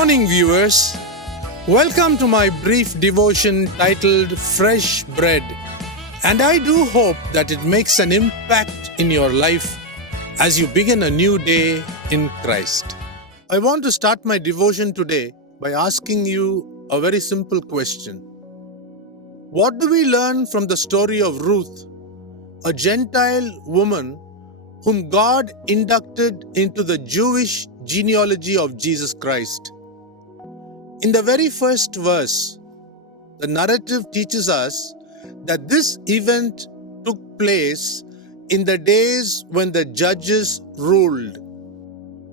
morning, viewers. Welcome to my brief devotion titled Fresh Bread. And I do hope that it makes an impact in your life as you begin a new day in Christ. I want to start my devotion today by asking you a very simple question. What do we learn from the story of Ruth, a Gentile woman whom God inducted into the Jewish genealogy of Jesus Christ? In the very first verse, the narrative teaches us that this event took place in the days when the judges ruled.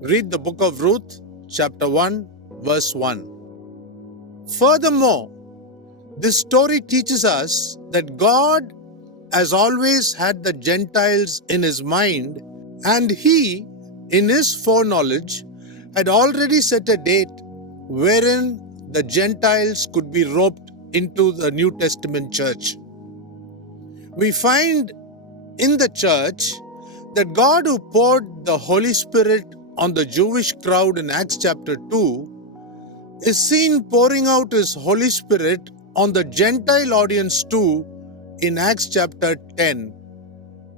Read the book of Ruth, chapter 1, verse 1. Furthermore, this story teaches us that God has always had the Gentiles in his mind, and he, in his foreknowledge, had already set a date wherein the Gentiles could be roped into the New Testament church. We find in the church that God, who poured the Holy Spirit on the Jewish crowd in Acts chapter 2, is seen pouring out his Holy Spirit on the Gentile audience too in Acts chapter 10.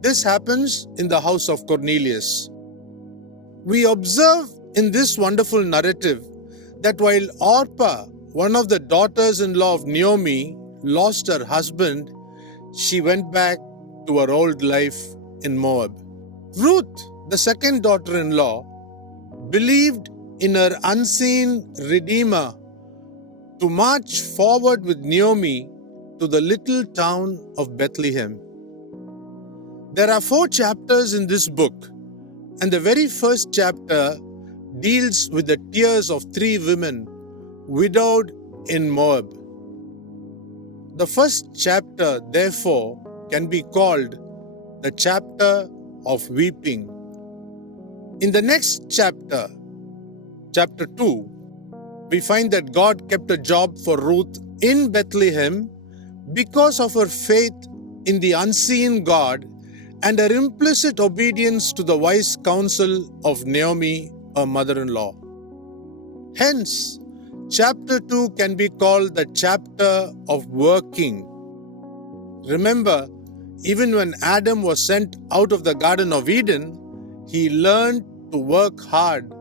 This happens in the house of Cornelius. We observe in this wonderful narrative that while Orpah, one of the daughters-in-law of Naomi, lost her husband, she went back to her old life in Moab. Ruth, the second daughter-in-law, believed in her unseen Redeemer to march forward with Naomi to the little town of Bethlehem. There are 4 chapters in this book, and the very first chapter deals with the tears of 3 women widowed in Moab. The first chapter, therefore, can be called the chapter of weeping. In the next chapter, chapter 2, we find that God kept a job for Ruth in Bethlehem because of her faith in the unseen God and her implicit obedience to the wise counsel of Naomi, her mother-in-law. Hence, chapter 2 can be called the chapter of working. Remember, even when Adam was sent out of the Garden of Eden, he learned to work hard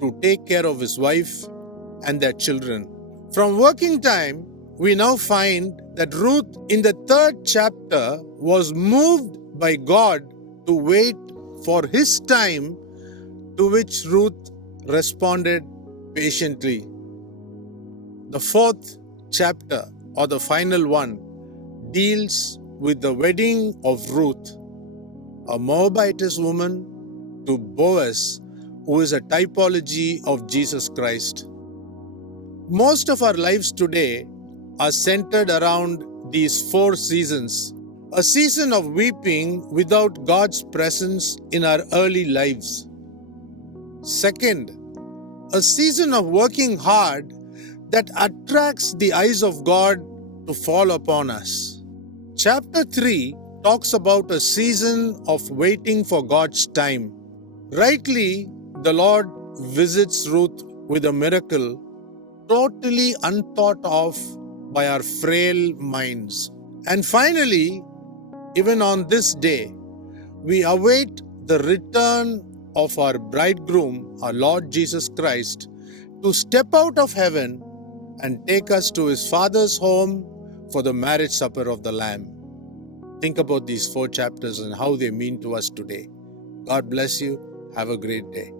to take care of his wife and their children. From working time, we now find that Ruth in the 3rd chapter was moved by God to wait for his time, to which Ruth responded patiently. The 4th chapter, or the final one, deals with the wedding of Ruth, a Moabitess woman, to Boaz, who is a typology of Jesus Christ. Most of our lives today are centered around these 4 seasons. A season of weeping without God's presence in our early lives. Second, a season of working hard that attracts the eyes of God to fall upon us. Chapter 3 talks about a season of waiting for God's time. Rightly, the Lord visits Ruth with a miracle totally unthought of by our frail minds. And finally, even on this day, we await the return of our bridegroom, our Lord Jesus Christ, to step out of heaven and take us to his Father's home for the marriage supper of the Lamb. Think about these 4 chapters and how they mean to us today. God bless you. Have a great day.